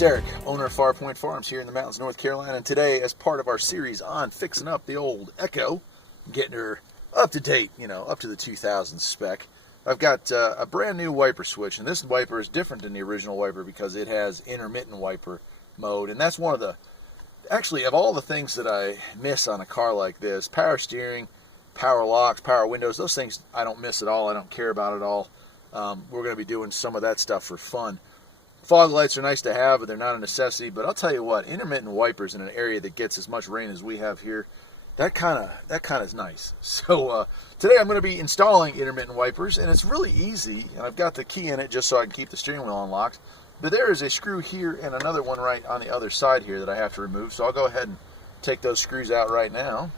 It's Eric, owner of Farpoint Farms here in the mountains, North Carolina, and today, as part of our series on fixing up the old Echo, getting her up to date, up to the 2000 spec, I've got a brand new wiper switch, and this wiper is different than the original wiper because it has intermittent wiper mode, and that's one of the, actually, of all the things that I miss on a car like this, power steering, power locks, power windows, those things I don't miss at all, I don't care about at all. We're going to be doing some of that stuff for fun. Fog lights are nice to have, but they're not a necessity. But I'll tell you what, intermittent wipers in an area that gets as much rain as we have here, that kind of is nice. So today I'm going to be installing intermittent wipers, and it's really easy. And I've got the key in it just so I can keep the steering wheel unlocked. But there is a screw here and another one right on the other side here that I have to remove. So I'll go ahead and take those screws out right now.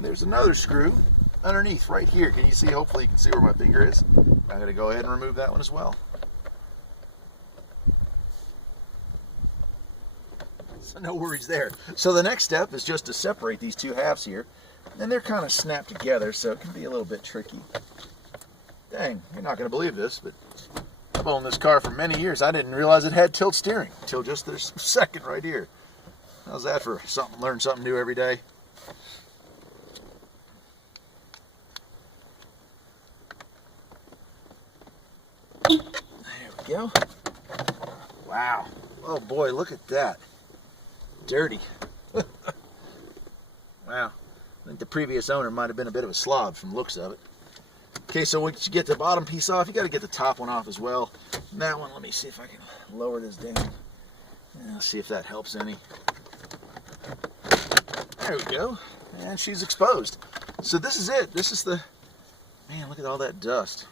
There's another screw underneath right here. Can you see? Hopefully you can see where my finger is. I'm going to go ahead and remove that one as well. So no worries there. So the next step is just to separate these two halves here. And they're kind of snapped together, so it can be a little bit tricky. Dang, you're not going to believe this, but I've owned this car for many years. I didn't realize it had tilt steering until just this second right here. How's that for something? Learn something new every day. There we go. Wow. Oh boy, look at that. Dirty. Wow. I think the previous owner might have been a bit of a slob from the looks of it. Okay, so once you get the bottom piece off, you got to get the top one off as well. And that one, let me see if I can lower this down. Yeah, let's see if that helps any. There we go. And she's exposed. So this is it. This is the... Man, look at all that dust.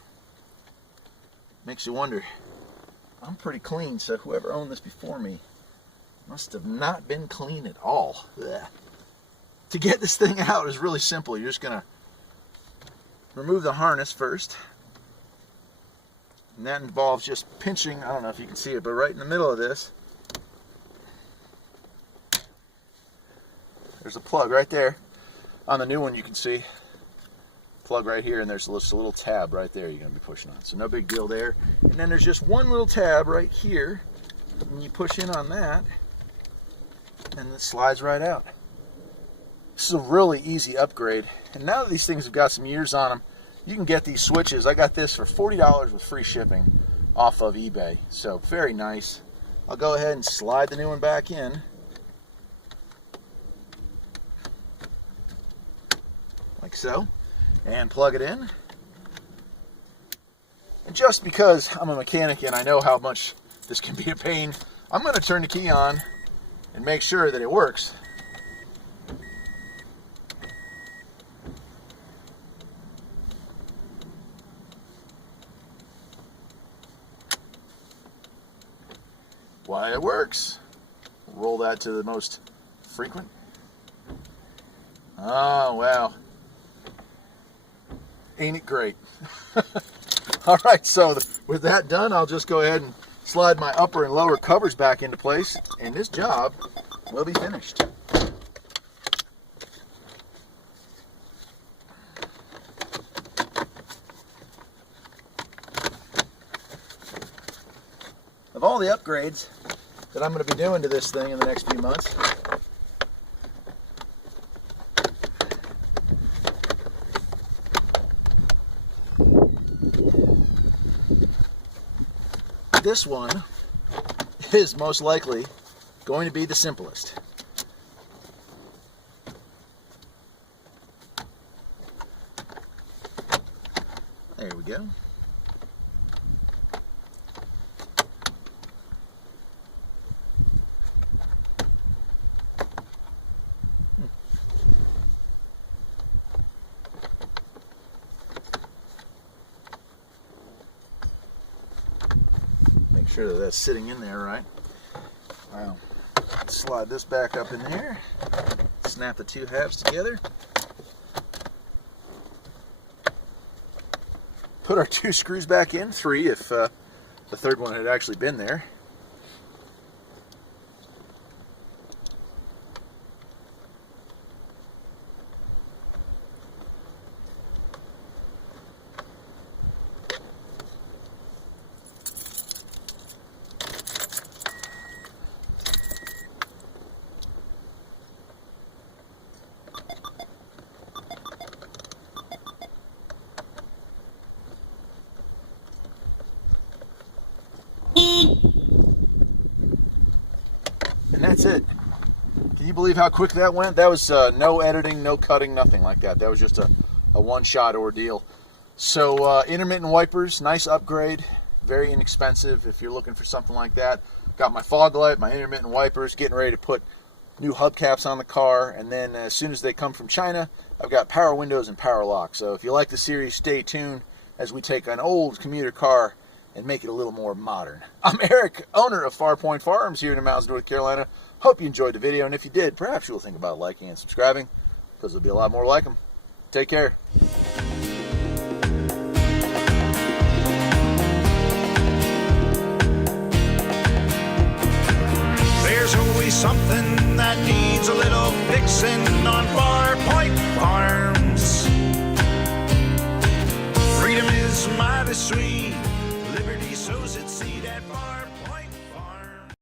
Makes you wonder. I'm pretty clean, so whoever owned this before me must have not been clean at all. Blech. To get this thing out is really simple. You're just going to remove the harness first. And that involves just pinching, I don't know if you can see it, but right in the middle of this, there's a plug right there. On the new one you can see plug right here, and there's just a little tab right there you're going to be pushing on. So no big deal there. And then there's just one little tab right here, and you push in on that, and it slides right out. This is a really easy upgrade. And now that these things have got some years on them, you can get these switches. I got this for $40 with free shipping off of eBay. So very nice. I'll go ahead and slide the new one back in. Like so. And plug it in. And just because I'm a mechanic and I know how much this can be a pain, I'm going to turn the key on and make sure that it works. Why it works. Roll that to the most frequent. Oh, wow. Ain't it great? All right, so with that done, I'll just go ahead and slide my upper and lower covers back into place, and this job will be finished. Of all the upgrades that I'm going to be doing to this thing in the next few months, this one is most likely going to be the simplest. There we go. Make sure that that's sitting in there right. Wow. Slide this back up in there. Snap the two halves together. Put our two screws back in, three if the third one had actually been there. And that's it. Can you believe how quick that went? That was no editing, no cutting, nothing like that. That was just a one-shot ordeal. So intermittent wipers, nice upgrade, very inexpensive if you're looking for something like that. Got my fog light, my intermittent wipers, getting ready to put new hubcaps on the car, and then as soon as they come from China, I've got power windows and power lock. So if you like the series, stay tuned as we take an old commuter car and make it a little more modern. I'm Eric, owner of Farpoint Farms here in the mountains of North Carolina. Hope you enjoyed the video, and if you did, perhaps you'll think about liking and subscribing, because there'll be a lot more like them. Take care. There's always something that needs a little